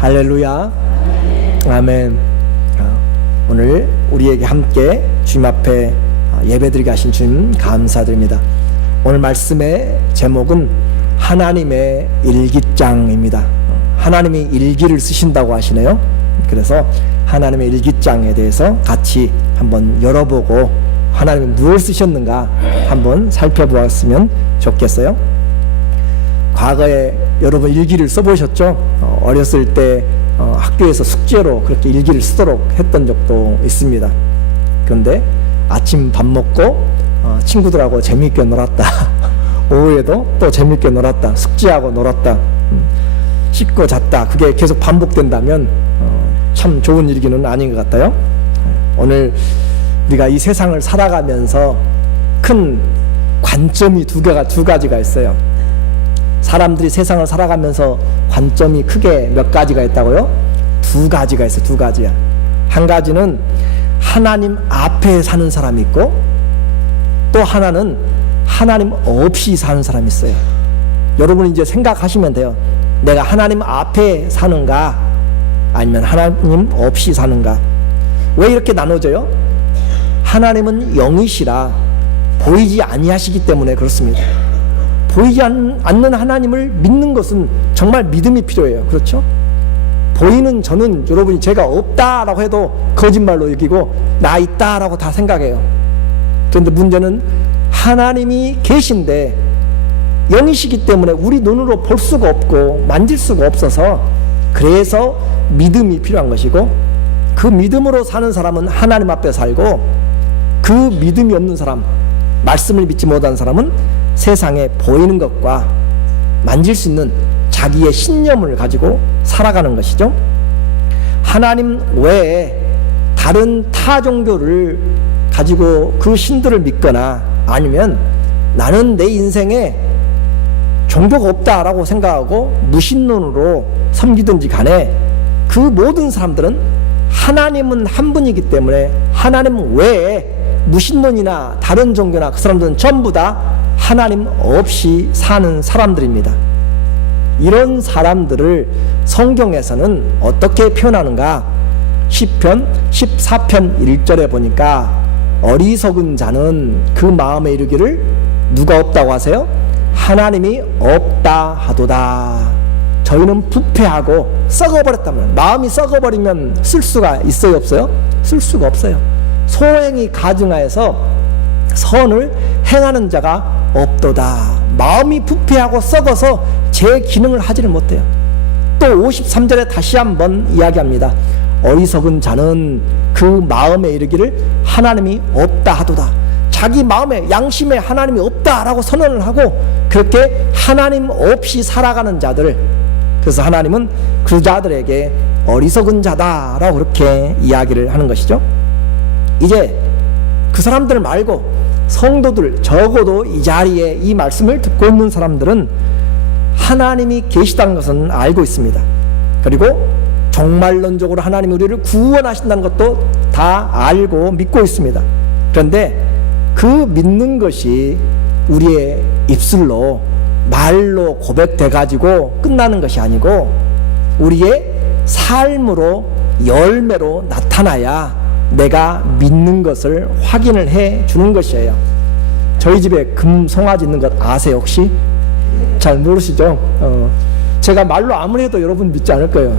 할렐루야. 아멘. 오늘 우리에게 함께 주님 앞에 예배드리게 하신 주님 감사드립니다. 오늘 말씀의 제목은 하나님의 일기장입니다. 하나님이 일기를 쓰신다고 하시네요. 그래서 하나님의 일기장에 대해서 같이 한번 열어보고 하나님이 무엇을 쓰셨는가 한번 살펴보았으면 좋겠어요. 과거에 여러분 일기를 써보셨죠? 어렸을 때 학교에서 숙제로 그렇게 일기를 쓰도록 했던 적도 있습니다. 그런데 아침 밥 먹고 친구들하고 재미있게 놀았다. 오후에도 또 재미있게 놀았다. 숙제하고 놀았다. 씻고 잤다. 그게 계속 반복된다면 참 좋은 일기는 아닌 것 같아요. 오늘 우리가 이 세상을 살아가면서 큰 관점이 두 가지가 있어요. 사람들이 세상을 살아가면서 관점이 크게 몇 가지가 있다고요? 두 가지가 있어요. 두 가지야. 한 가지는 하나님 앞에 사는 사람이 있고, 또 하나는 하나님 없이 사는 사람이 있어요. 여러분이 이제 생각하시면 돼요. 내가 하나님 앞에 사는가 아니면 하나님 없이 사는가. 왜 이렇게 나눠져요? 하나님은 영이시라 보이지 아니하시기 때문에 그렇습니다. 보이지 않는 하나님을 믿는 것은 정말 믿음이 필요해요. 그렇죠? 보이는 저는 여러분이 제가 없다라고 해도 거짓말로 여기고 나 있다라고 다 생각해요. 그런데 문제는 하나님이 계신데 영이시기 때문에 우리 눈으로 볼 수가 없고 만질 수가 없어서, 그래서 믿음이 필요한 것이고, 그 믿음으로 사는 사람은 하나님 앞에 살고, 그 믿음이 없는 사람, 말씀을 믿지 못한 사람은 세상에 보이는 것과 만질 수 있는 자기의 신념을 가지고 살아가는 것이죠. 하나님 외에 다른 타 종교를 가지고 그 신들을 믿거나 아니면 나는 내 인생에 종교가 없다라고 생각하고 무신론으로 섬기든지 간에 그 모든 사람들은 하나님은 한 분이기 때문에 하나님 외에 무신론이나 다른 종교나 그 사람들은 전부 다 하나님 없이 사는 사람들입니다. 이런 사람들을 성경에서는 어떻게 표현하는가? 시편 14편 1절에 보니까 어리석은 자는 그 마음에 이르기를 누가 없다고 하세요? 하나님이 없다 하도다. 저희는 부패하고 썩어버렸다면, 마음이 썩어버리면 쓸 수가 있어요 없어요? 쓸 수가 없어요. 소행이 가증하여서 선을 행하는 자가 없도다. 마음이 부패하고 썩어서 제 기능을 하지를 못해요. 또 53절에 다시 한번 이야기합니다. 어리석은 자는 그 마음에 이르기를 하나님이 없다 하도다. 자기 마음에 양심에 하나님이 없다라고 선언을 하고 그렇게 하나님 없이 살아가는 자들, 그래서 하나님은 그 자들에게 어리석은 자다라고 그렇게 이야기를 하는 것이죠. 이제 그 사람들 말고 성도들, 적어도 이 자리에 이 말씀을 듣고 있는 사람들은 하나님이 계시다는 것은 알고 있습니다. 그리고 종말론적으로 하나님이 우리를 구원하신다는 것도 다 알고 믿고 있습니다. 그런데 그 믿는 것이 우리의 입술로 말로 고백돼 가지고 끝나는 것이 아니고 우리의 삶으로 열매로 나타나야 내가 믿는 것을 확인을 해 주는 것이에요. 저희 집에 금송아지 있는 것 아세요 혹시? 잘 모르시죠? 제가 말로 아무리 해도 여러분 믿지 않을 거예요.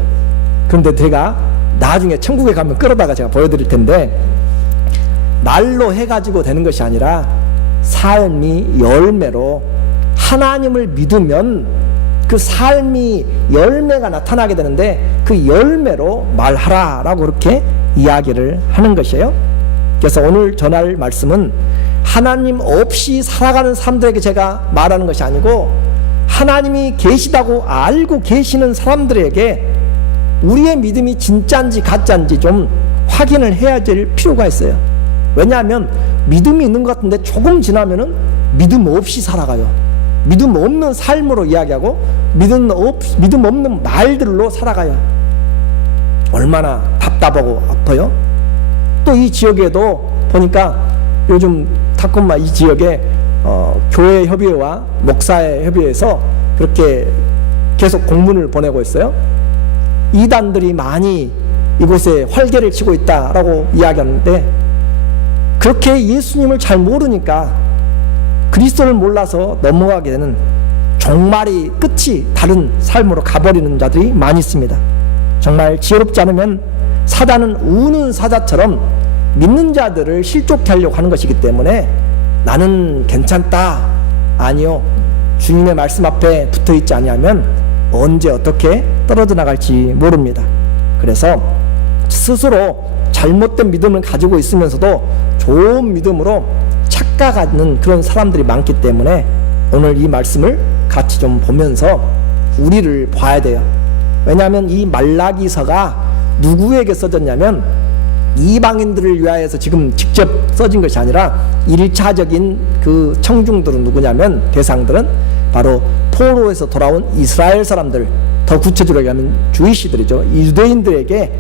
그런데 제가 나중에 천국에 가면 끌어다가 제가 보여드릴 텐데, 말로 해가지고 되는 것이 아니라 삶이 열매로, 하나님을 믿으면 그 삶이 열매가 나타나게 되는데 그 열매로 말하라라고 그렇게 이야기를 하는 것이에요. 그래서 오늘 전할 말씀은 하나님 없이 살아가는 사람들에게 제가 말하는 것이 아니고 하나님이 계시다고 알고 계시는 사람들에게 우리의 믿음이 진짜인지 가짜인지 좀 확인을 해야 될 필요가 있어요. 왜냐하면 믿음이 있는 것 같은데 조금 지나면은 믿음 없이 살아가요. 믿음 없는 삶으로 이야기하고 믿음 없는 말들로 살아가요. 얼마나 답답하고 아파요. 또 이 지역에도 보니까 요즘 타코마 이 지역에 교회 협의회와 목사의 협의회에서 그렇게 계속 공문을 보내고 있어요. 이단들이 많이 이곳에 활개를 치고 있다라고 이야기하는데, 그렇게 예수님을 잘 모르니까 그리스도를 몰라서 넘어가게 되는, 종말이 끝이 다른 삶으로 가버리는 자들이 많이 있습니다. 정말 지혜롭지 않으면 사단은 우는 사자처럼 믿는 자들을 실족케 하려고 하는 것이기 때문에 나는 괜찮다, 아니요, 주님의 말씀 앞에 붙어있지 아니하면 언제 어떻게 떨어져 나갈지 모릅니다. 그래서 스스로 잘못된 믿음을 가지고 있으면서도 좋은 믿음으로 착각하는 그런 사람들이 많기 때문에 오늘 이 말씀을 같이 좀 보면서 우리를 봐야 돼요. 왜냐하면 이 말라기서가 누구에게 써졌냐면 이방인들을 위하여서 지금 직접 써진 것이 아니라 1차적인 그 청중들은 누구냐면, 대상들은 바로 포로에서 돌아온 이스라엘 사람들, 더 구체적으로 얘기하면 주이시들이죠. 유대인들에게,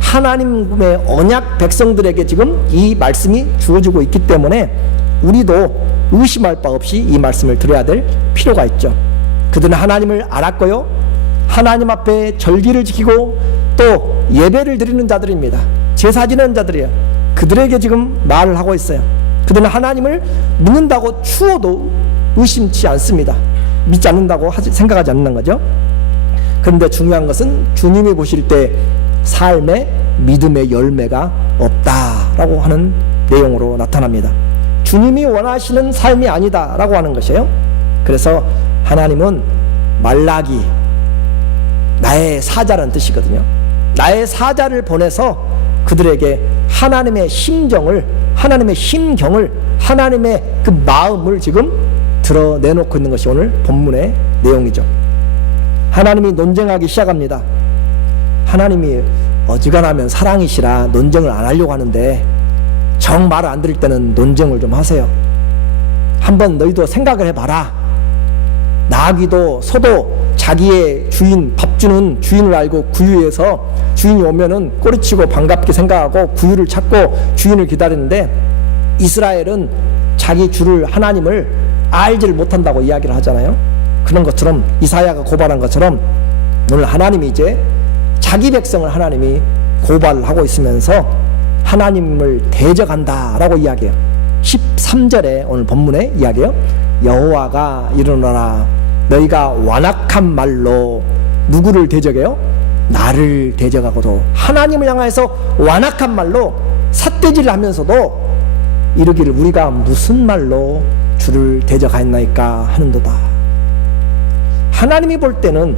하나님의 언약 백성들에게 지금 이 말씀이 주어지고 있기 때문에 우리도 의심할 바 없이 이 말씀을 들어야 될 필요가 있죠. 그들은 하나님을 알았고요, 하나님 앞에 절기를 지키고 또 예배를 드리는 자들입니다. 제사 지내는 자들이에요. 그들에게 지금 말을 하고 있어요. 그들은 하나님을 믿는다고 추워도 의심치 않습니다. 믿지 않는다고 생각하지 않는 거죠. 그런데 중요한 것은 주님이 보실 때 삶에 믿음의 열매가 없다라고 하는 내용으로 나타납니다. 주님이 원하시는 삶이 아니다라고 하는 것이에요. 그래서 하나님은 말라기, 나의 사자라는 뜻이거든요. 나의 사자를 보내서 그들에게 하나님의 심정을, 하나님의 심경을, 하나님의 그 마음을 지금 드러내놓고 있는 것이 오늘 본문의 내용이죠. 하나님이 논쟁하기 시작합니다. 하나님이 어지간하면 사랑이시라 논쟁을 안 하려고 하는데 정 말을 안 들을 때는 논쟁을 좀 하세요. 한번 너희도 생각을 해봐라. 나귀도 소도 자기의 주인, 밥 주는 주인을 알고 구유해서 주인이 오면은 꼬리치고 반갑게 생각하고 구유를 찾고 주인을 기다리는데, 이스라엘은 자기 주를, 하나님을 알지를 못한다고 이야기를 하잖아요. 그런 것처럼, 이사야가 고발한 것처럼 오늘 하나님이 이제 자기 백성을 하나님이 고발을 하고 있으면서 하나님을 대적한다라고 이야기해요. 13절에 오늘 본문의 이야기예요. 여호와가 이르노라, 너희가 완악한 말로 누구를 대적해요? 나를 대적하고도, 하나님을 향해서 완악한 말로 삿대질을 하면서도 이르기를 우리가 무슨 말로 주를 대적하였나이까 하는도다. 하나님이 볼 때는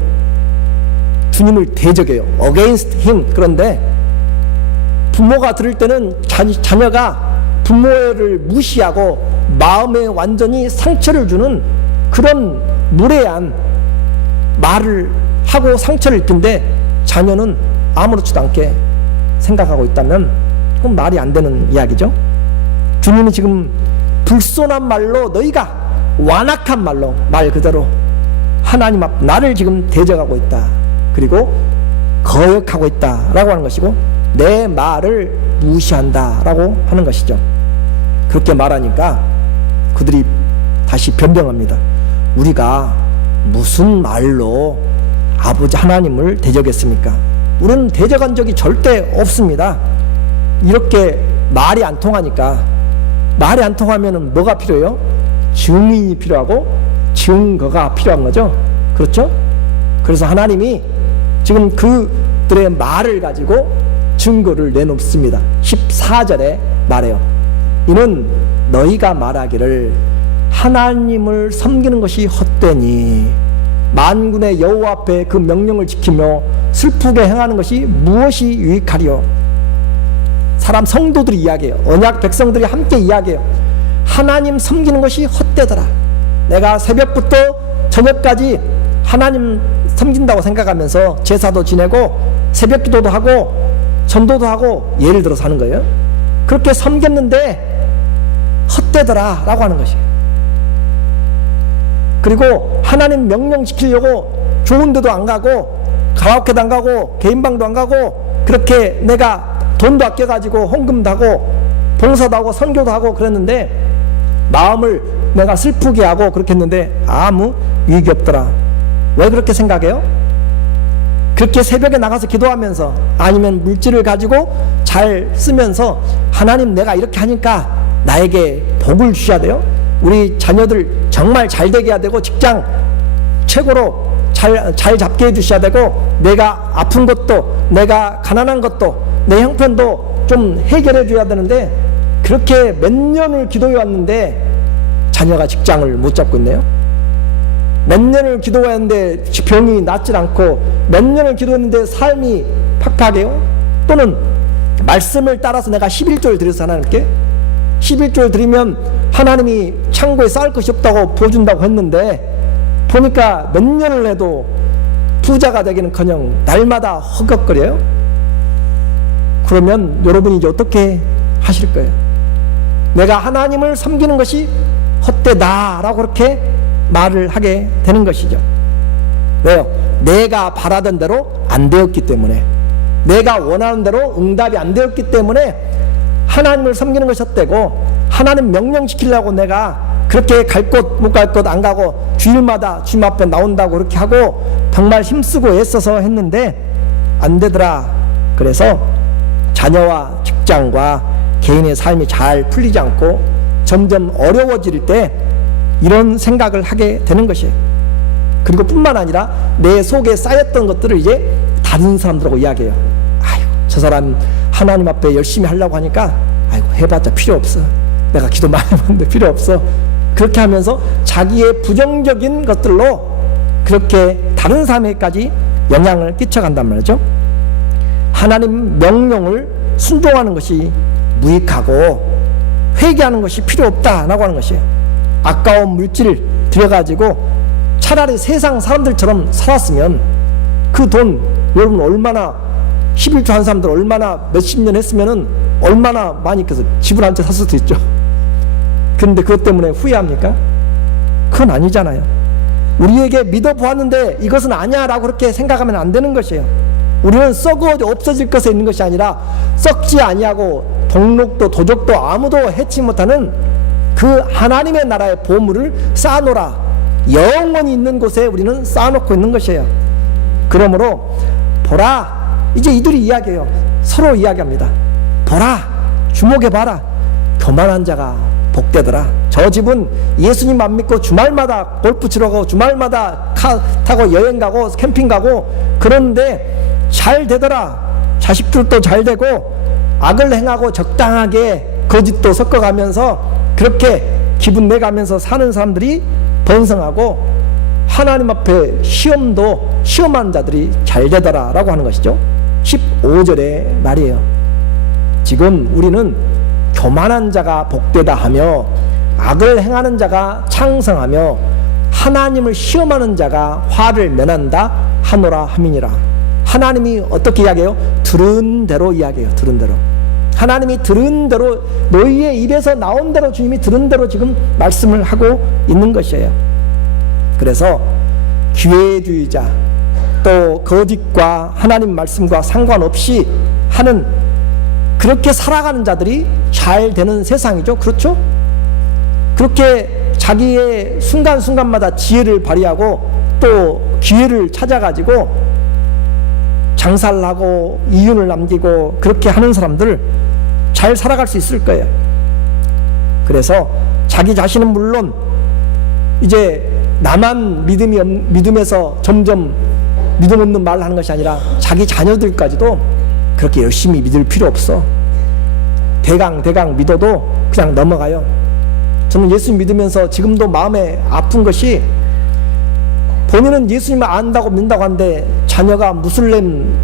주님을 대적해요. against him. 그런데 부모가 들을 때는 자녀가 부모를 무시하고 마음에 완전히 상처를 주는 그런 무례한 말을 하고 상처를 입힌데, 자녀는 아무렇지도 않게 생각하고 있다면 그건 말이 안 되는 이야기죠. 주님이 지금 불손한 말로, 너희가 완악한 말로, 말 그대로 하나님 앞 나를 지금 대적하고 있다, 그리고 거역하고 있다라고 하는 것이고, 내 말을 무시한다라고 하는 것이죠. 그렇게 말하니까 그들이 다시 변명합니다. 우리가 무슨 말로 아버지 하나님을 대적했습니까? 우리는 대적한 적이 절대 없습니다. 이렇게 말이 안 통하니까, 말이 안 통하면 뭐가 필요해요? 증인이 필요하고 증거가 필요한 거죠. 그렇죠? 그래서 하나님이 지금 그들의 말을 가지고 증거를 내놓습니다. 14절에 말해요. 이는 너희가 말하기를 하나님을 섬기는 것이 헛되니 만군의 여호와 앞에 그 명령을 지키며 슬프게 행하는 것이 무엇이 유익하리요. 사람 성도들이 이야기해요. 언약 백성들이 함께 이야기해요. 하나님 섬기는 것이 헛되더라. 내가 새벽부터 저녁까지 하나님 섬긴다고 생각하면서 제사도 지내고 새벽 기도도 하고 전도도 하고, 예를 들어서 하는 거예요. 그렇게 섬겼는데 헛되더라 라고 하는 것이에요. 그리고 하나님 명령 지키려고 좋은 데도 안 가고 가라오케도 안 가고 개인방도 안 가고, 그렇게 내가 돈도 아껴가지고 헌금도 하고 봉사도 하고 선교도 하고 그랬는데 마음을 내가 슬프게 하고 그렇게 했는데 아무 유익이 없더라. 왜 그렇게 생각해요? 그렇게 새벽에 나가서 기도하면서 아니면 물질을 가지고 잘 쓰면서 하나님 내가 이렇게 하니까 나에게 복을 주셔야 돼요. 우리 자녀들 정말 잘 되게 해야 되고 직장 최고로 잘 잡게 해주셔야 되고 내가 아픈 것도 내가 가난한 것도 내 형편도 좀 해결해 줘야 되는데 그렇게 몇 년을 기도해 왔는데 자녀가 직장을 못 잡고 있네요. 몇 년을 기도했는데 병이 낫질 않고 몇 년을 기도했는데 삶이 팍팍해요. 또는 말씀을 따라서 내가 11조를 드려서 하나님께 11조를 드리면 하나님이 창고에 쌓을 것이 없다고 보여준다고 했는데 보니까 몇 년을 해도 부자가 되기는커녕 날마다 허걱거려요. 그러면 여러분이 이제 어떻게 하실 거예요? 내가 하나님을 섬기는 것이 헛되다라고 그렇게 말을 하게 되는 것이죠. 왜요? 내가 바라던 대로 안 되었기 때문에, 내가 원하는 대로 응답이 안 되었기 때문에 하나님을 섬기는 것이 헛되고, 하나님 명령시키려고 내가 그렇게 갈 곳 못 갈 곳 안 가고 주일마다 주님 앞에 나온다고 그렇게 하고 정말 힘쓰고 애써서 했는데 안 되더라. 그래서 자녀와 직장과 개인의 삶이 잘 풀리지 않고 점점 어려워질 때 이런 생각을 하게 되는 것이에요. 그리고 뿐만 아니라 내 속에 쌓였던 것들을 이제 다른 사람들하고 이야기해요. 아이고 저 사람 하나님 앞에 열심히 하려고 하니까 아이고 해봤자 필요 없어. 내가 기도 많이 했는데 필요 없어. 그렇게 하면서 자기의 부정적인 것들로 그렇게 다른 사람에게까지 영향을 끼쳐간단 말이죠. 하나님 명령을 순종하는 것이 무익하고 회개하는 것이 필요 없다라고 하는 것이에요. 아까운 물질을 들여가지고 차라리 세상 사람들처럼 살았으면 그 돈 여러분 얼마나 11조 한 사람들 얼마나 몇십 년 했으면은 얼마나 많이 집을 한 채 살 수도 있죠. 그런데 그것 때문에 후회합니까? 그건 아니잖아요. 우리에게 믿어보았는데 이것은 아니야 라고 그렇게 생각하면 안 되는 것이에요. 우리는 썩어 없어질 것에 있는 것이 아니라 썩지 아니하고 동록도 도적도 아무도 해치 못하는 그 하나님의 나라의 보물을 쌓아놓으라. 영원히 있는 곳에 우리는 쌓아놓고 있는 것이에요. 그러므로 보라, 이제 이들이 이야기해요. 서로 이야기합니다. 보라, 주목해봐라. 교만한 자가 복되더라. 저 집은 예수님 안 믿고 주말마다 골프 치러 가고 주말마다 카 타고 여행 가고 캠핑 가고 그런데 잘 되더라. 자식들도 잘 되고 악을 행하고 적당하게 거짓도 섞어가면서 그렇게 기분 내가면서 사는 사람들이 번성하고 하나님 앞에 시험한 자들이 잘 되더라 라고 하는 것이죠. 15절의 말이에요. 지금 우리는 교만한 자가 복되다 하며 악을 행하는 자가 창성하며 하나님을 시험하는 자가 화를 면한다 하노라 함이니라. 하나님이 어떻게 이야기해요? 들은 대로 이야기해요. 들은 대로. 하나님이 들은 대로, 너희의 입에서 나온 대로 주님이 들은 대로 지금 말씀을 하고 있는 것이에요. 그래서 기회주의자 또 거짓과 하나님 말씀과 상관없이 하는 그렇게 살아가는 자들이 잘 되는 세상이죠. 그렇죠? 그렇게 자기의 순간순간마다 지혜를 발휘하고 또 기회를 찾아가지고 장사를 하고 이윤을 남기고 그렇게 하는 사람들 잘 살아갈 수 있을 거예요. 그래서 자기 자신은 물론 이제 나만 믿음에서 점점 믿음 없는 말을 하는 것이 아니라 자기 자녀들까지도 그렇게 열심히 믿을 필요 없어. 대강 믿어도 그냥 넘어가요. 저는 예수 믿으면서 지금도 마음에 아픈 것이 본인은 예수님을 안다고 믿는다고 하는데 자녀가 무슬림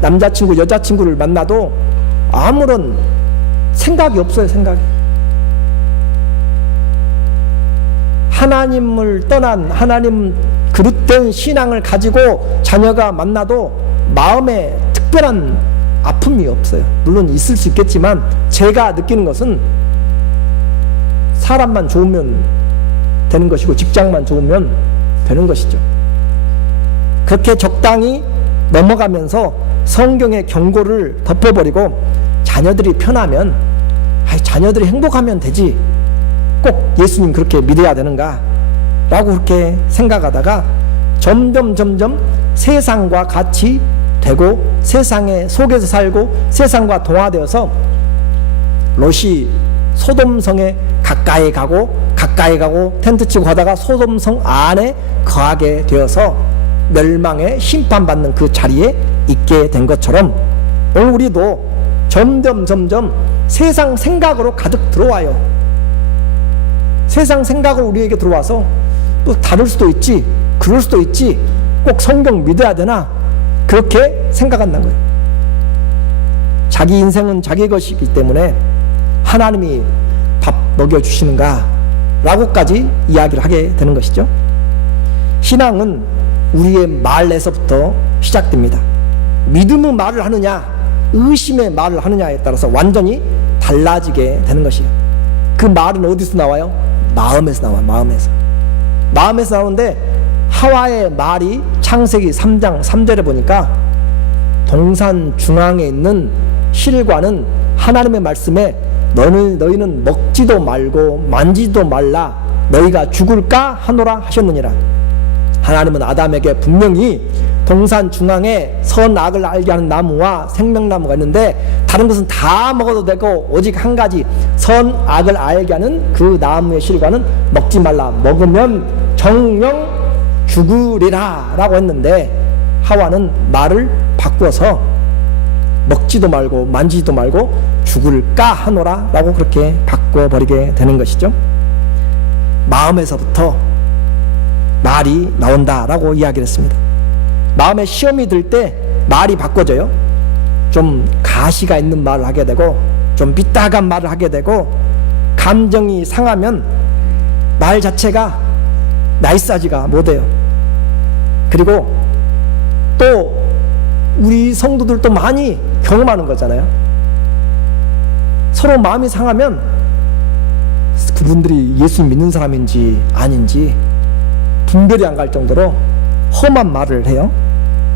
남자친구 여자친구를 만나도 아무런 생각이 없어요. 생각이. 하나님을 떠난 하나님 그릇된 신앙을 가지고 자녀가 만나도 마음에 특별한 아픔이 없어요. 물론 있을 수 있겠지만 제가 느끼는 것은 사람만 좋으면 되는 것이고 직장만 좋으면 되는 것이죠. 그렇게 적당히 넘어가면서 성경의 경고를 덮어버리고 자녀들이 편하면 자녀들이 행복하면 되지 꼭 예수님 그렇게 믿어야 되는가 라고 그렇게 생각하다가 점점 세상과 같이 되고 세상에 속에서 살고 세상과 동화되어서 롯이 소돔성에 가까이 가고 텐트 치고 가다가 소돔성 안에 거하게 되어서 멸망의 심판받는 그 자리에 있게 된 것처럼 오늘 우리도 점점 세상 생각으로 가득 들어와요. 세상 생각으로 우리에게 들어와서 또 다를 수도 있지, 그럴 수도 있지, 꼭 성경 믿어야 되나, 그렇게 생각한다는 거예요. 자기 인생은 자기 것이기 때문에 하나님이 밥 먹여주시는가 라고까지 이야기를 하게 되는 것이죠. 신앙은 우리의 말에서부터 시작됩니다. 믿음의 말을 하느냐 의심의 말을 하느냐에 따라서 완전히 달라지게 되는 것이에요. 그 말은 어디서 나와요? 마음에서 나와요. 마음에서 나오는데 하와의 말이 창세기 3장 3절에 보니까 동산 중앙에 있는 실과는 하나님의 말씀에 너희는 먹지도 말고 만지지도 말라, 너희가 죽을까 하노라 하셨느니라. 하나님은 아담에게 분명히 동산 중앙에 선악을 알게 하는 나무와 생명나무가 있는데 다른 것은 다 먹어도 되고 오직 한 가지 선악을 알게 하는 그 나무의 실과는 먹지 말라, 먹으면 정령 죽으리라 라고 했는데 하와는 말을 바꾸어서 먹지도 말고 만지지도 말고 죽을까 하노라 라고 그렇게 바꿔버리게 되는 것이죠. 마음에서부터 말이 나온다라고 이야기를 했습니다. 마음에 시험이 들 때 말이 바꿔져요. 좀 가시가 있는 말을 하게 되고 좀 삐딱한 말을 하게 되고 감정이 상하면 말 자체가 나이스하지가 못해요. 그리고 또 우리 성도들도 많이 경험하는 거잖아요. 서로 마음이 상하면 그분들이 예수 믿는 사람인지 아닌지 분별이 안 갈 정도로 험한 말을 해요.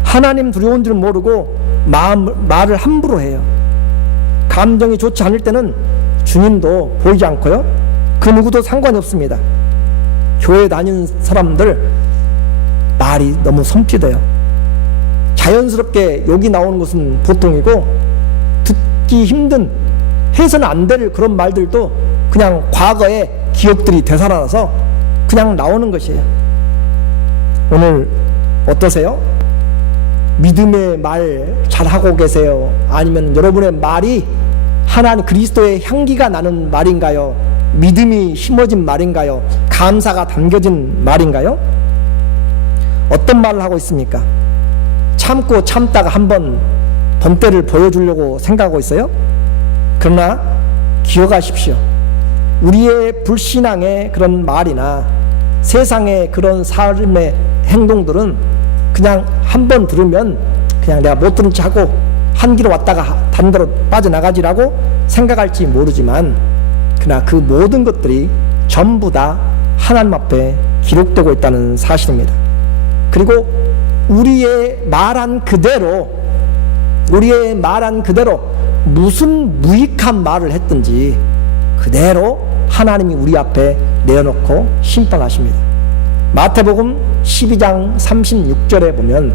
하나님 두려운 줄 모르고 말을 함부로 해요. 감정이 좋지 않을 때는 주님도 보이지 않고요, 그 누구도 상관이 없습니다. 교회 다니는 사람들 말이 너무 섬찟해요. 자연스럽게 욕이 나오는 것은 보통이고 듣기 힘든, 해서는 안 될 그런 말들도 그냥 과거의 기억들이 되살아나서 그냥 나오는 것이에요. 오늘 어떠세요? 믿음의 말 잘하고 계세요? 아니면 여러분의 말이 하나님 그리스도의 향기가 나는 말인가요? 믿음이 심어진 말인가요? 감사가 담겨진 말인가요? 어떤 말을 하고 있습니까? 참고 참다가 한번 본때를 보여주려고 생각하고 있어요? 그러나 기억하십시오. 우리의 불신앙의 그런 말이나 세상의 그런 삶의 행동들은 그냥 한번 들으면 그냥 내가 못 들은 척 하고 한 길로 왔다가 다른 데로 빠져나가지라고 생각할지 모르지만, 그러나 그 모든 것들이 전부 다 하나님 앞에 기록되고 있다는 사실입니다. 그리고 우리의 말한 그대로 무슨 무익한 말을 했든지 그대로 하나님이 우리 앞에 내어놓고 심판하십니다. 마태복음 12장 36절에 보면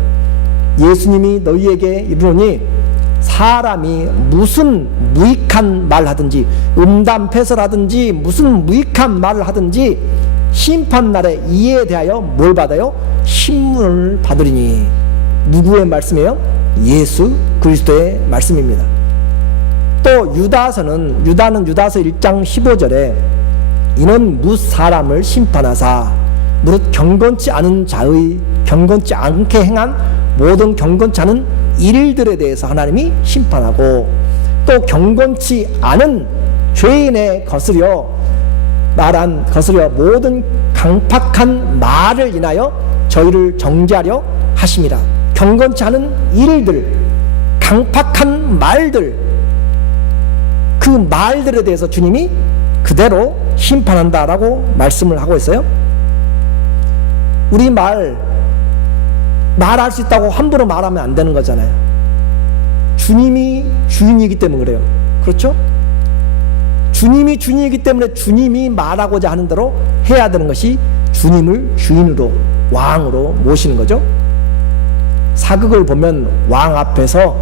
예수님이 너희에게 이르노니 사람이 무슨 무익한 말을 하든지 음담패설하든지 무슨 무익한 말을 하든지 심판날에 이에 대하여 뭘 받아요? 신문을 받으리니. 누구의 말씀이에요? 예수 그리스도의 말씀입니다. 또 유다는 유다서 1장 15절에 이는 뭇 사람을 심판하사 무릇 경건치 않게 행한 모든 경건치 않은 일들에 대해서 하나님이 심판하고, 또 경건치 않은 죄인의 거스려 모든 강팍한 말을 인하여 저희를 정죄하려 하심이라. 경건치 않은 일들, 강팍한 말들, 그 말들에 대해서 주님이 그대로 심판한다라고 말씀을 하고 있어요. 우리 말할 수 있다고 함부로 말하면 안 되는 거잖아요. 주님이 주인이기 때문에 그래요. 그렇죠? 주님이 주인이기 때문에 주님이 말하고자 하는 대로 해야 되는 것이 주님을 주인으로 왕으로 모시는 거죠. 사극을 보면 왕 앞에서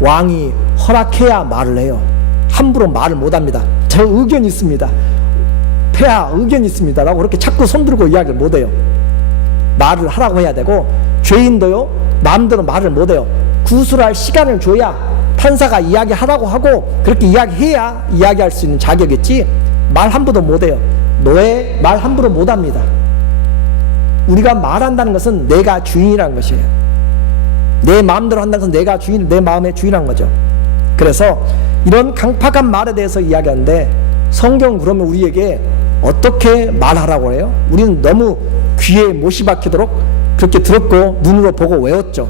왕이 허락해야 말을 해요. 함부로 말을 못합니다. 저 의견이 있습니다, 폐하 의견이 있습니다 라고 그렇게 자꾸 손들고 이야기를 못해요. 말을 하라고 해야 되고, 죄인도요 마음대로 말을 못해요. 구술할 시간을 줘야 판사가 이야기하라고 하고 그렇게 이야기해야 이야기할 수 있는 자격이지, 말 함부로 못해요. 노예 말 함부로 못합니다. 우리가 말한다는 것은 내가 주인이라는 것이에요. 내 마음대로 한다는 것은 내가 주인, 내 마음의 주인이라는 거죠. 그래서 이런 강팍한 말에 대해서 이야기하는데, 성경 그러면 우리에게 어떻게 말하라고 해요? 우리는 너무 귀에 못이 박히도록 그렇게 들었고 눈으로 보고 외웠죠.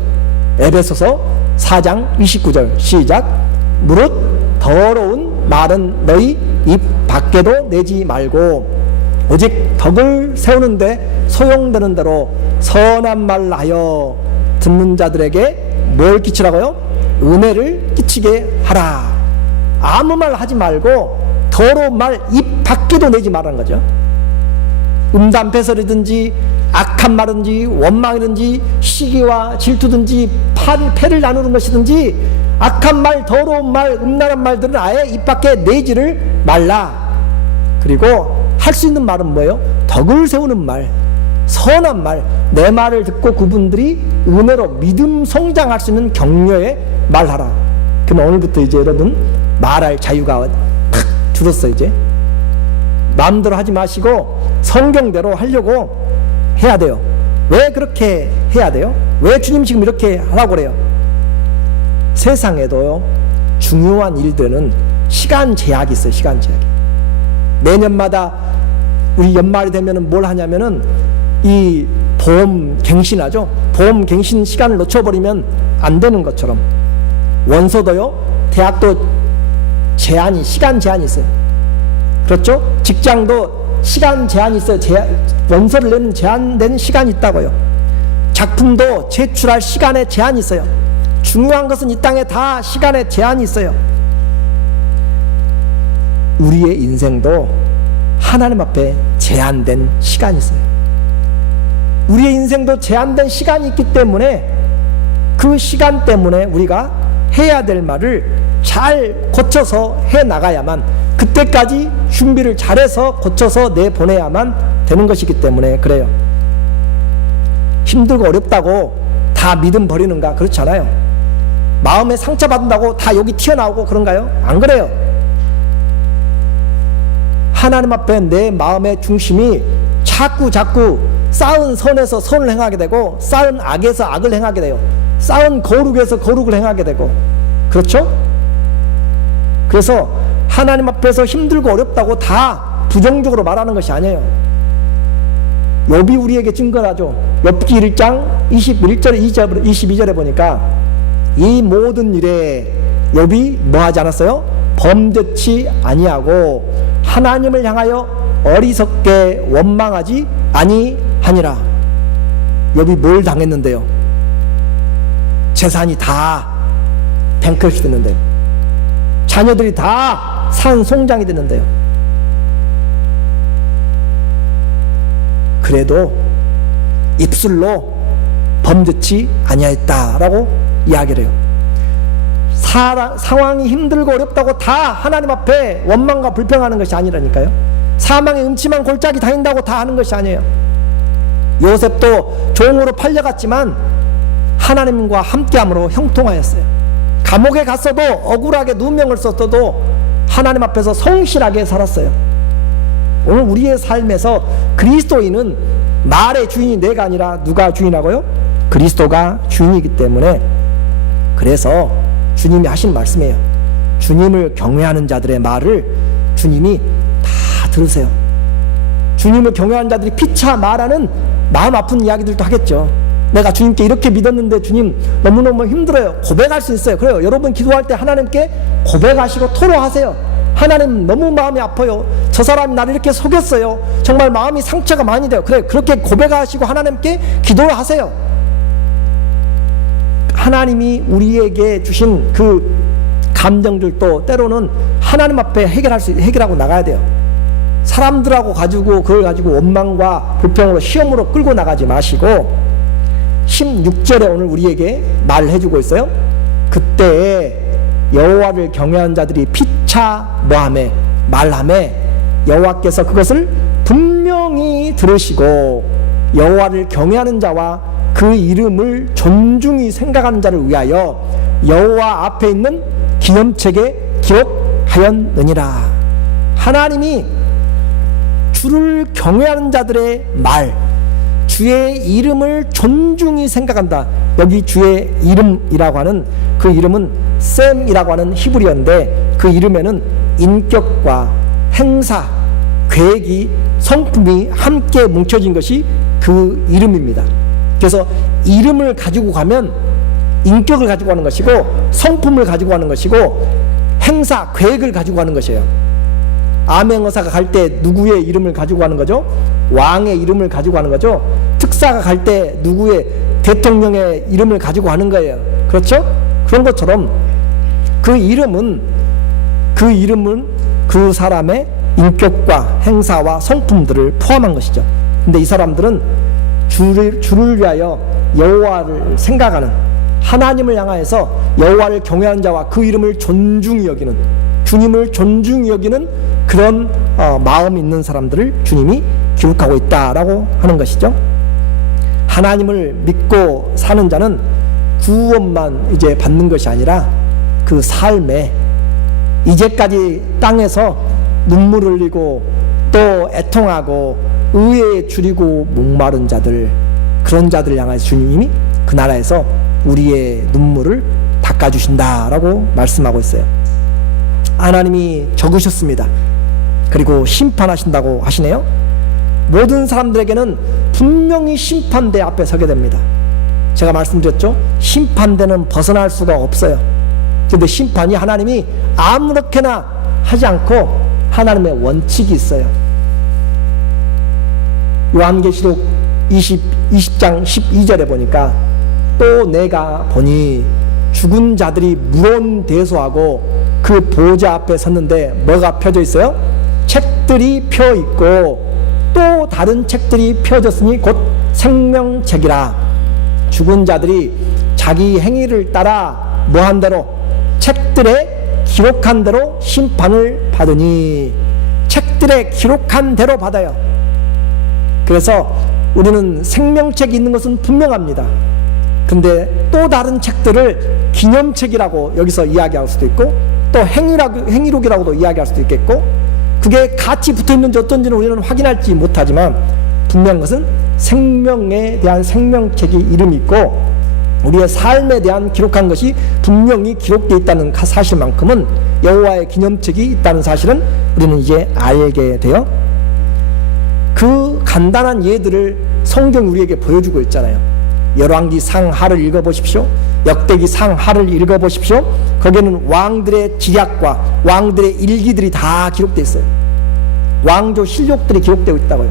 에베소서 4장 29절 시작. 무릇 더러운 말은 너희 입 밖에도 내지 말고 오직 덕을 세우는데 소용되는 대로 선한 말을 하여 듣는 자들에게 뭘 끼치라고요? 은혜를 끼치게 하라. 아무 말 하지 말고 더러운 말 입 밖에도 내지 말라는 거죠. 음담패설이든지 악한 말이든지 원망이든지 시기와 질투든지 패를 나누는 것이든지 악한 말, 더러운 말, 음란한 말들은 아예 입 밖에 내지를 말라. 그리고 할 수 있는 말은 뭐예요? 덕을 세우는 말, 선한 말, 내 말을 듣고 그분들이 은혜로 믿음 성장할 수 있는 격려의 말하라. 그럼 오늘부터 이제 여러분 말할 자유가 탁 줄었어요. 이제 마음대로 하지 마시고 성경대로 하려고 해야 돼요. 왜 그렇게 해야 돼요? 왜 주님 지금 이렇게 하라고 그래요? 세상에도요 중요한 일들은 시간 제약이 있어요. 시간 제약이. 매년마다 우리 연말이 되면은 뭘 하냐면은 이 보험 갱신하죠. 보험 갱신 시간을 놓쳐버리면 안 되는 것처럼 원서도요 대학도 제한이, 시간 제한이 있어요. 그렇죠? 직장도 시간 제한이 있어요. 원서를 내는 제한된 시간이 있다고요. 작품도 제출할 시간에 제한이 있어요. 중요한 것은 이 땅에 다 시간에 제한이 있어요. 우리의 인생도 하나님 앞에 제한된 시간이 있어요. 우리의 인생도 제한된 시간이 있기 때문에 그 시간 때문에 우리가 해야 될 말을 잘 고쳐서 해 나가야만, 그때까지 준비를 잘해서 고쳐서 내보내야만 되는 것이기 때문에 그래요. 힘들고 어렵다고 다 믿음 버리는가? 그렇지 않아요. 마음에 상처받는다고 다 여기 튀어나오고 그런가요? 안 그래요. 하나님 앞에 내 마음의 중심이 자꾸 쌓은 선에서 선을 행하게 되고, 쌓은 악에서 악을 행하게 돼요. 쌓은 거룩에서 거룩을 행하게 되고, 그렇죠? 그래서 하나님 앞에서 힘들고 어렵다고 다 부정적으로 말하는 것이 아니에요. 욥이 우리에게 증거하죠. 욥기 1장 21절 22절에 보니까 이 모든 일에 욥이 뭐 하지 않았어요? 범죄치 아니하고 하나님을 향하여 어리석게 원망하지 아니하니라. 욥이 뭘 당했는데요? 재산이 다 뱅크롯이 됐는데요. 자녀들이 다 산송장이 됐는데요. 그래도 입술로 범죄치 아니하였다라고 이야기를 해요. 상황이 힘들고 어렵다고 다 하나님 앞에 원망과 불평하는 것이 아니라니까요. 사망의 음침한 골짜기 다닌다고 다 하는 것이 아니에요. 요셉도 종으로 팔려갔지만 하나님과 함께함으로 형통하였어요. 감옥에 갔어도 억울하게 누명을 썼어도 하나님 앞에서 성실하게 살았어요. 오늘 우리의 삶에서 그리스도인은 말의 주인이 내가 아니라 누가 주인하고요? 그리스도가 주인이기 때문에, 그래서 주님이 하신 말씀이에요. 주님을 경외하는 자들의 말을 주님이 다 들으세요. 주님을 경외하는 자들이 피차 말하는 마음 아픈 이야기들도 하겠죠. 내가 주님께 이렇게 믿었는데 주님 너무너무 힘들어요. 고백할 수 있어요. 그래요. 여러분 기도할 때 하나님께 고백하시고 토로하세요. 하나님 너무 마음이 아파요. 저 사람이 나를 이렇게 속였어요. 정말 마음이 상처가 많이 돼요. 그래, 그렇게 고백하시고 하나님께 기도를 하세요. 하나님이 우리에게 주신 그 감정들도 때로는 하나님 앞에 해결하고 나가야 돼요. 사람들하고 가지고 그걸 가지고 원망과 불평으로 시험으로 끌고 나가지 마시고 16절에 오늘 우리에게 말을 해주고 있어요. 그때에 여호와를 경외하는 자들이 피차 뭐하매 말하매 여호와께서 그것을 분명히 들으시고 여호와를 경외하는 자와 그 이름을 존중히 생각하는 자를 위하여 여호와 앞에 있는 기념책에 기록하였느니라. 하나님이 주를 경외하는 자들의 말, 주의 이름을 존중히 생각한다. 여기 주의 이름이라고 하는 그 이름은 셈이라고 하는 히브리어인데 그 이름에는 인격과 행사, 계획이, 성품이 함께 뭉쳐진 것이 그 이름입니다. 그래서 이름을 가지고 가면 인격을 가지고 가는 것이고 성품을 가지고 가는 것이고 행사, 계획을 가지고 가는 것이에요. 암행어사가 갈 때 누구의 이름을 가지고 가는 거죠? 왕의 이름을 가지고 가는 거죠. 특사가 갈 때 누구의 대통령의 이름을 가지고 가는 거예요. 그렇죠? 그런 것처럼 그 이름은 그 사람의 인격과 행사와 성품들을 포함한 것이죠. 근데 이 사람들은 주를 위하여 여호와를 생각하는, 하나님을 향하여서 여호와를 경외하는 자와 그 이름을 존중히 여기는, 주님을 존중히 여기는 그런 마음이 있는 사람들을 주님이 기록하고 있다라고 하는 것이죠. 하나님을 믿고 사는 자는 구원만 이제 받는 것이 아니라 그 삶에 이제까지 땅에서 눈물 흘리고 또 애통하고 의에 줄이고 목마른 자들, 그런 자들을 향해서 주님이 그 나라에서 우리의 눈물을 닦아주신다라고 말씀하고 있어요. 하나님이 적으셨습니다. 그리고 심판하신다고 하시네요. 모든 사람들에게는 분명히 심판대 앞에 서게 됩니다. 제가 말씀드렸죠. 심판대는 벗어날 수가 없어요. 그런데 심판이 하나님이 아무렇게나 하지 않고 하나님의 원칙이 있어요. 요한계시록 20장 12절에 보니까 또 내가 보니 죽은 자들이 물온대소하고 그 보좌 앞에 섰는데 뭐가 펴져 있어요? 책들이 펴 있고 또 다른 책들이 펴졌으니 곧 생명책이라. 죽은 자들이 자기 행위를 따라 뭐한 대로 책들에 기록한 대로 심판을 받으니, 책들에 기록한 대로 받아요. 그래서 우리는 생명책이 있는 것은 분명합니다. 근데 또 다른 책들을 기념책이라고 여기서 이야기할 수도 있고 또 행위록이라고도 이야기할 수도 있겠고, 그게 같이 붙어있는지 어떤지는 우리는 확인할지 못하지만 분명한 것은 생명에 대한 생명책이 이름이 있고 우리의 삶에 대한 기록한 것이 분명히 기록되어 있다는 사실만큼은, 여호와의 기념책이 있다는 사실은 우리는 이제 알게 돼요. 그 간단한 예들을 성경이 우리에게 보여주고 있잖아요. 열왕기 상하를 읽어보십시오. 역대기 상하를 읽어보십시오. 거기에는 왕들의 지략과 왕들의 일기들이 다 기록되어 있어요. 왕조 실록들이 기록되어 있다고요.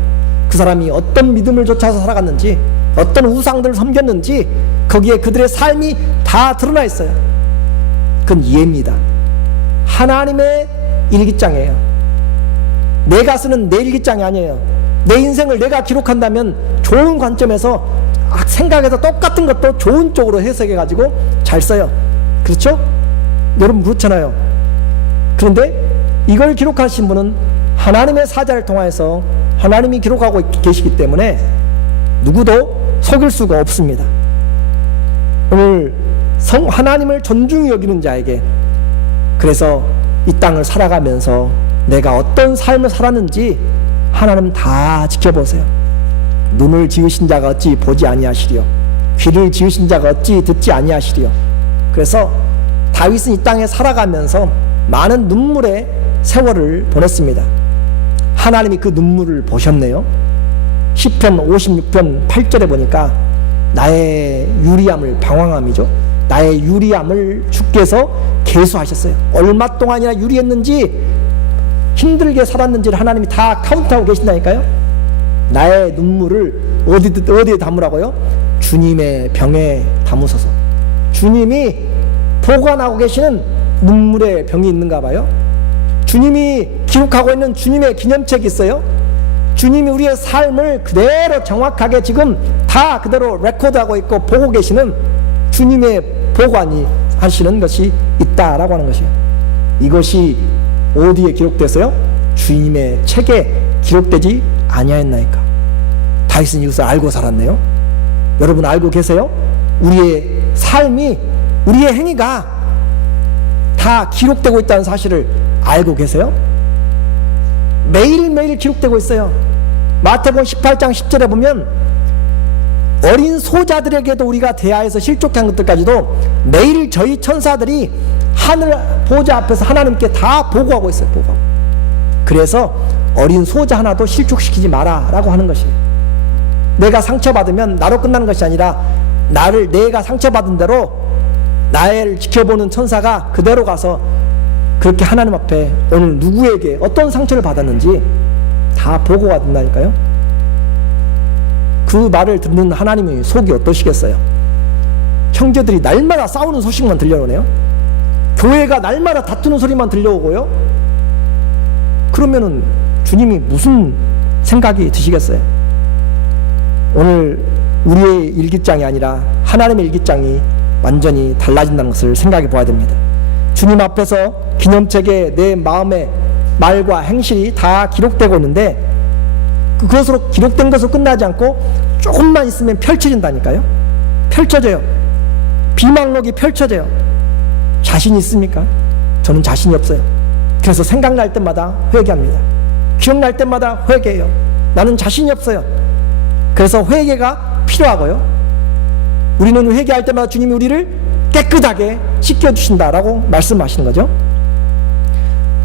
그 사람이 어떤 믿음을 쫓아서 살아갔는지, 어떤 우상들을 섬겼는지 거기에 그들의 삶이 다 드러나 있어요. 그건 예입니다. 하나님의 일기장이에요. 내가 쓰는 내 일기장이 아니에요. 내 인생을 내가 기록한다면 좋은 관점에서 생각해서 똑같은 것도 좋은 쪽으로 해석해 가지고 잘 써요. 그렇죠? 여러분 그렇잖아요. 그런데 이걸 기록하신 분은 하나님의 사자를 통해서 하나님이 기록하고 계시기 때문에 누구도 속일 수가 없습니다. 오늘 하나님을 존중히 여기는 자에게, 그래서 이 땅을 살아가면서 내가 어떤 삶을 살았는지 하나님 다 지켜보세요. 눈을 지으신 자가 어찌 보지 아니하시리요, 귀를 지으신 자가 어찌 듣지 아니하시리요. 그래서 다윗은 이 땅에 살아가면서 많은 눈물의 세월을 보냈습니다. 하나님이 그 눈물을 보셨네요. 시편 56편 8절에 보니까 나의 유리함을, 방황함이죠, 나의 유리함을 주께서 계수하셨어요. 얼마 동안이나 유리했는지 힘들게 살았는지를 하나님이 다 카운트하고 계신다니까요. 나의 눈물을 어디에 담으라고요? 주님의 병에 담으소서. 주님이 보관하고 계시는 눈물의 병이 있는가 봐요. 주님이 기록하고 있는 주님의 기념책이 있어요. 주님이 우리의 삶을 그대로 정확하게 지금 다 그대로 레코드하고 있고 보고 계시는 주님의 보관이 하시는 것이 있다라고 하는 것이에요. 이것이 어디에 기록됐어요? 주님의 책에 기록되지 아니하였나이까. 다윗은 이것을 알고 살았네요. 여러분 알고 계세요? 우리의 삶이, 우리의 행위가 다 기록되고 있다는 사실을 알고 계세요? 매일매일 기록되고 있어요. 마태복음 18장 10절에 보면 어린 소자들에게도 우리가 대하여서 실족한 것들까지도 매일 저희 천사들이 하늘 보좌 앞에서 하나님께 다 보고하고 있어요. 보고하고. 그래서 어린 소자 하나도 실족시키지 마라 라고 하는 것이에요. 내가 상처받으면 나로 끝나는 것이 아니라 내가 상처받은 대로 나를 지켜보는 천사가 그대로 가서 그렇게 하나님 앞에 오늘 누구에게 어떤 상처를 받았는지 다 보고가 된다니까요. 그 말을 듣는 하나님의 속이 어떠시겠어요? 형제들이 날마다 싸우는 소식만 들려오네요. 교회가 날마다 다투는 소리만 들려오고요. 그러면은 주님이 무슨 생각이 드시겠어요? 오늘 우리의 일기장이 아니라 하나님의 일기장이 완전히 달라진다는 것을 생각해 보아야 됩니다. 주님 앞에서 기념책에 내 마음의 말과 행실이 다 기록되고 있는데 그것으로 기록된 것으로 끝나지 않고 조금만 있으면 펼쳐진다니까요. 펼쳐져요. 비망록이 펼쳐져요. 자신 있습니까? 저는 자신이 없어요. 그래서 생각날 때마다 회개합니다. 기억날 때마다 회개해요. 나는 자신이 없어요. 그래서 회개가 필요하고요. 우리는 회개할 때마다 주님이 우리를 깨끗하게 씻겨주신다라고 말씀하시는 거죠.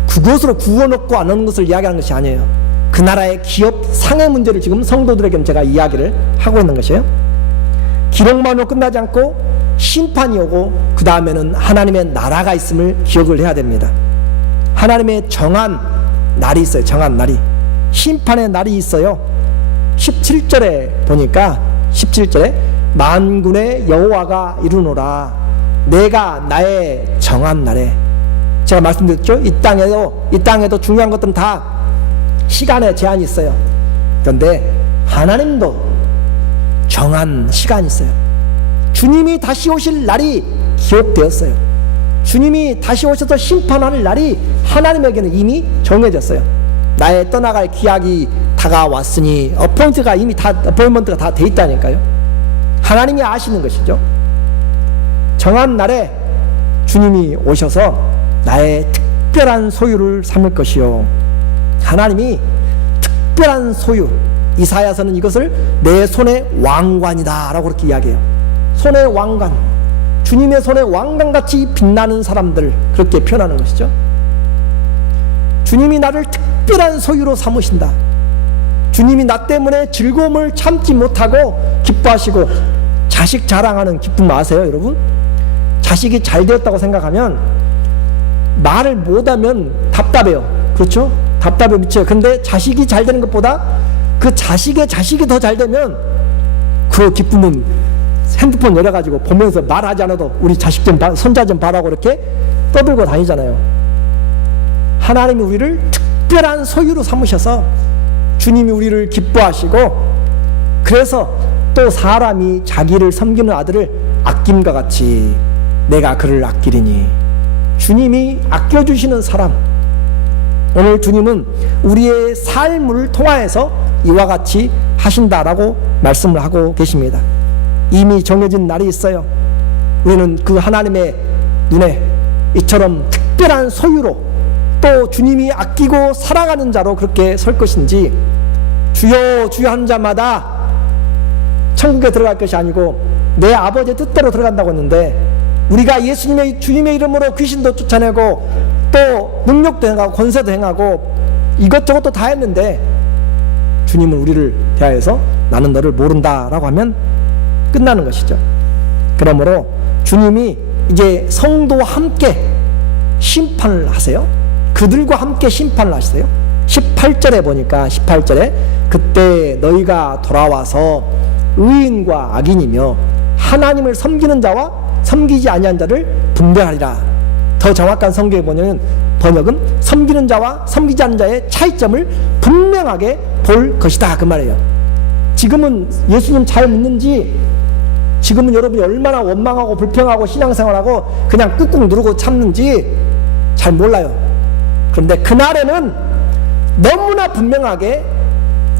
그것으로 구원 얻고 안 얻는 것을 이야기하는 것이 아니에요. 그 나라의 기업 상해 문제를 지금 성도들에게 제가 이야기를 하고 있는 것이에요. 기록만으로 끝나지 않고 심판이 오고 그 다음에는 하나님의 나라가 있음을 기억을 해야 됩니다. 하나님의 정한 날이 있어요. 정한 날이, 심판의 날이 있어요. 17절에 보니까 17절에 만군의 여호와가 이르노라 내가 나의 정한 날에, 제가 말씀드렸죠. 이 땅에도 중요한 것들은 다 시간에 제한이 있어요. 그런데 하나님도 정한 시간이 있어요. 주님이 다시 오실 날이 기록되었어요. 주님이 다시 오셔서 심판하는 날이 하나님에게는 이미 정해졌어요. 나의 떠나갈 기약이 다가왔으니 어포인먼트가 다 돼 있다니까요. 하나님이 아시는 것이죠. 정한 날에 주님이 오셔서 나의 특별한 소유를 삼을 것이요. 하나님이 특별한 소유, 이사야서는 이것을 내 손의 왕관이다 라고 그렇게 이야기해요. 손의 왕관, 주님의 손의 왕관같이 빛나는 사람들, 그렇게 표현하는 것이죠. 주님이 나를 특별한 소유로 삼으신다. 주님이 나 때문에 즐거움을 참지 못하고 기뻐하시고, 자식 자랑하는 기쁨 아세요 여러분? 자식이 잘 되었다고 생각하면 말을 못하면 답답해요. 그렇죠? 답답해 미쳐요. 근데 자식이 잘 되는 것보다 그 자식의 자식이 더 잘 되면 그 기쁨은 핸드폰 열어가지고 보면서 말하지 않아도 우리 자식 좀 손자 좀 봐라고 이렇게 떠들고 다니잖아요. 하나님이 우리를 특별한 소유로 삼으셔서 주님이 우리를 기뻐하시고, 그래서 또 사람이 자기를 섬기는 아들을 아낌과 같이 내가 그를 아끼리니, 주님이 아껴주시는 사람, 오늘 주님은 우리의 삶을 통하여서 이와 같이 하신다라고 말씀을 하고 계십니다. 이미 정해진 날이 있어요. 우리는 그 하나님의 눈에 이처럼 특별한 소유로, 또 주님이 아끼고 사랑하는 자로 그렇게 설 것인지, 주여 주여 한 자마다 천국에 들어갈 것이 아니고 내 아버지의 뜻대로 들어간다고 했는데, 우리가 주님의 이름으로 귀신도 쫓아내고 또 능력도 행하고 권세도 행하고 이것저것도 다 했는데 주님은 우리를 대하여서 나는 너를 모른다라고 하면 끝나는 것이죠. 그러므로 주님이 이제 성도와 함께 심판을 하세요. 그들과 함께 심판을 하시세요. 18절에 보니까 18절에 그때 너희가 돌아와서 의인과 악인이며 하나님을 섬기는 자와 섬기지 아니한 자를 분별하리라. 더 정확한 성경에 보면 번역은 섬기는 자와 섬기지 않는 자의 차이점을 분명하게 볼 것이다 그 말이에요. 지금은 예수님 잘 믿는지, 지금은 여러분이 얼마나 원망하고 불평하고 신앙생활하고 그냥 꾹꾹 누르고 참는지 잘 몰라요. 그런데 그날에는 너무나 분명하게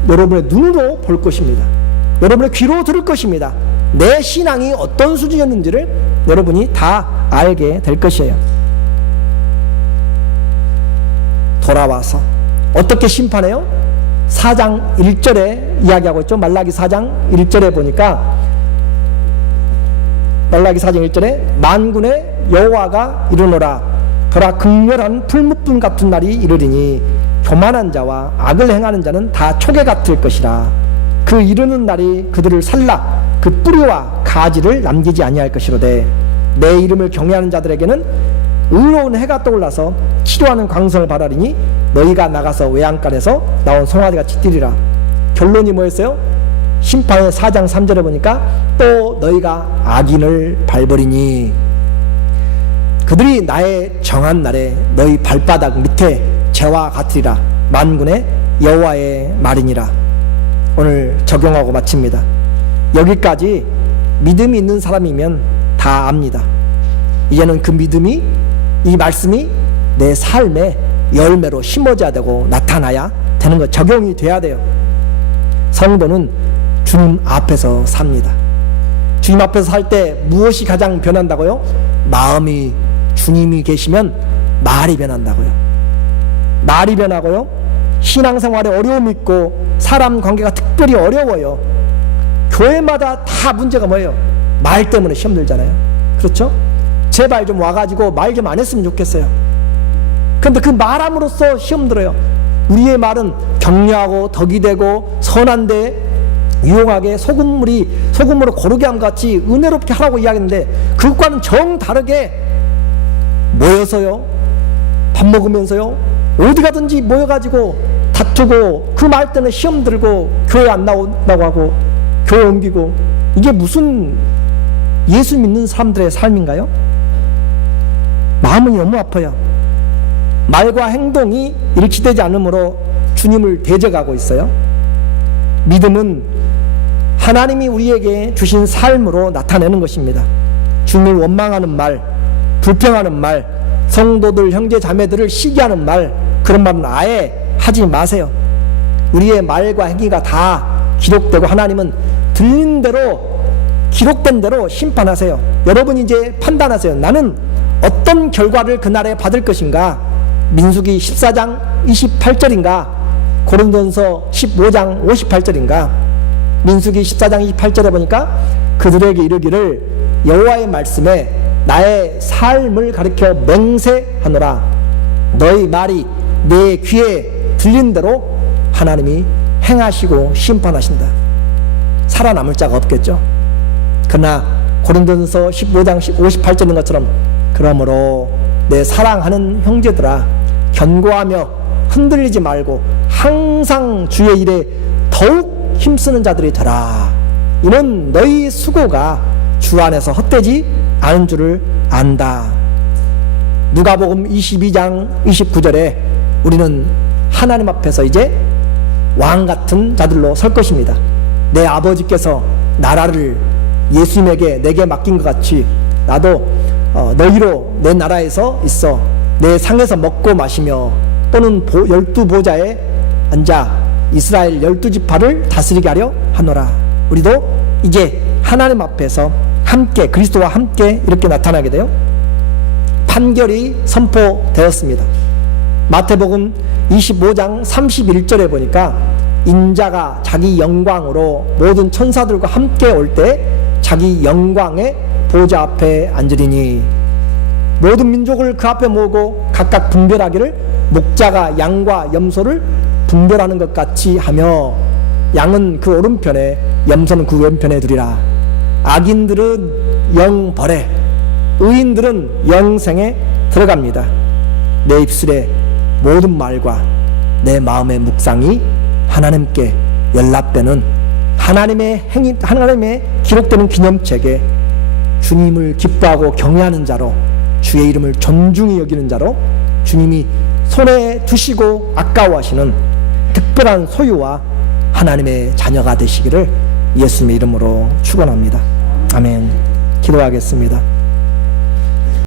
여러분의 눈으로 볼 것입니다. 여러분의 귀로 들을 것입니다. 내 신앙이 어떤 수준이었는지를 여러분이 다 알게 될 것이에요. 돌아와서 어떻게 심판해요? 4장 1절에 이야기하고 있죠. 말라기 4장 1절에 보니까, 말라기 4장 1절에 만군의 여호와가 이르노라. 보라, 극렬한 풀무불 같은 날이 이르리니 교만한 자와 악을 행하는 자는 다 초계 같을 것이라. 그 이르는 날이 그들을 살라 그 뿌리와 가지를 남기지 아니할 것이로되, 내 이름을 경외하는 자들에게는 의로운 해가 떠올라서 치료하는 광선을 발하리니 너희가 나가서 외양간에서 나온 송아지같이 뛰리라. 결론이 뭐였어요? 심판의 4장 3절에 보니까 또 너희가 악인을 밟으리니 그들이 나의 정한 날에 너희 발바닥 밑에 재와 같으리라. 만군의 여호와의 말이니라. 오늘 적용하고 마칩니다. 여기까지 믿음이 있는 사람이면 다 압니다. 이제는 그 믿음이, 이 말씀이 내 삶의 열매로 심어져야 되고 나타나야 되는 것, 적용이 돼야 돼요. 성도는 주님 앞에서 삽니다. 주님 앞에서 살 때 무엇이 가장 변한다고요? 마음이 주님이 계시면 말이 변한다고요. 말이 변하고요. 신앙생활에 어려움이 있고 사람 관계가 특별히 어려워요. 교회마다 다 문제가 뭐예요? 말 때문에 시험 들잖아요. 그렇죠? 제발 좀 와가지고 말 좀 안 했으면 좋겠어요. 근데 그 말함으로써 시험 들어요. 우리의 말은 격려하고 덕이 되고 선한데 유용하게 소금으로 고르게 함 같이 은혜롭게 하라고 이야기했는데, 그것과는 정다르게 모여서요, 밥 먹으면서요, 어디 가든지 모여가지고 다투고 그 말 때문에 시험 들고 교회 안 나온다고 하고 교회 옮기고, 이게 무슨 예수 믿는 사람들의 삶인가요? 마음이 너무 아파요. 말과 행동이 일치되지 않으므로 주님을 대적하고 있어요. 믿음은 하나님이 우리에게 주신 삶으로 나타내는 것입니다. 주님을 원망하는 말, 불평하는 말, 성도들 형제 자매들을 시기하는 말, 그런 말은 아예 하지 마세요. 우리의 말과 행위가 다 기록되고 하나님은 들린 대로, 기록된 대로 심판하세요. 여러분이 이제 판단하세요. 나는 어떤 결과를 그날에 받을 것인가? 민수기 14장 28절인가? 고린도전서 15장 58절인가? 민수기 14장 28절에 보니까 그들에게 이르기를 여호와의 말씀에 나의 삶을 가리켜 맹세하노라. 너희 말이 내 귀에 들린 대로 하나님이 행하시고 심판하신다. 살아남을 자가 없겠죠. 그러나 고린도전서 15장 58절인 것처럼, 그러므로 내 사랑하는 형제들아, 견고하며 흔들리지 말고 항상 주의 일에 더욱 힘쓰는 자들이 되라. 이는 너희 수고가 주 안에서 헛되지 않은 줄을 안다. 누가복음 22장 29절에 우리는 하나님 앞에서 이제 왕같은 자들로 설 것입니다. 내 아버지께서 나라를 예수님에게 내게 맡긴 것 같이 나도 너희로 내 나라에서 있어 내 상에서 먹고 마시며, 또는 12보좌에 앉아 이스라엘 12지파를 다스리게 하려 하노라. 우리도 이제 하나님 앞에서 함께, 그리스도와 함께 이렇게 나타나게 돼요. 판결이 선포되었습니다. 마태복음 25장 31절에 보니까 인자가 자기 영광으로 모든 천사들과 함께 올 때 자기 영광의 보좌 앞에 앉으리니, 모든 민족을 그 앞에 모으고 각각 분별하기를 목자가 양과 염소를 분별하는 것 같이 하며, 양은 그 오른편에 염소는 그 왼편에 두리라. 악인들은 영벌에, 의인들은 영생에 들어갑니다. 내 입술의 모든 말과 내 마음의 묵상이 하나님께 연락되는 하나님의 행위, 하나님의 기록되는 기념책에 주님을 기뻐하고 경외하는 자로 주의 이름을 존중히 여기는 자로 주님이 손에 두시고 아까워하시는 특별한 소유와 하나님의 자녀가 되시기를 예수님의 이름으로 축원합니다. 아멘. 기도하겠습니다.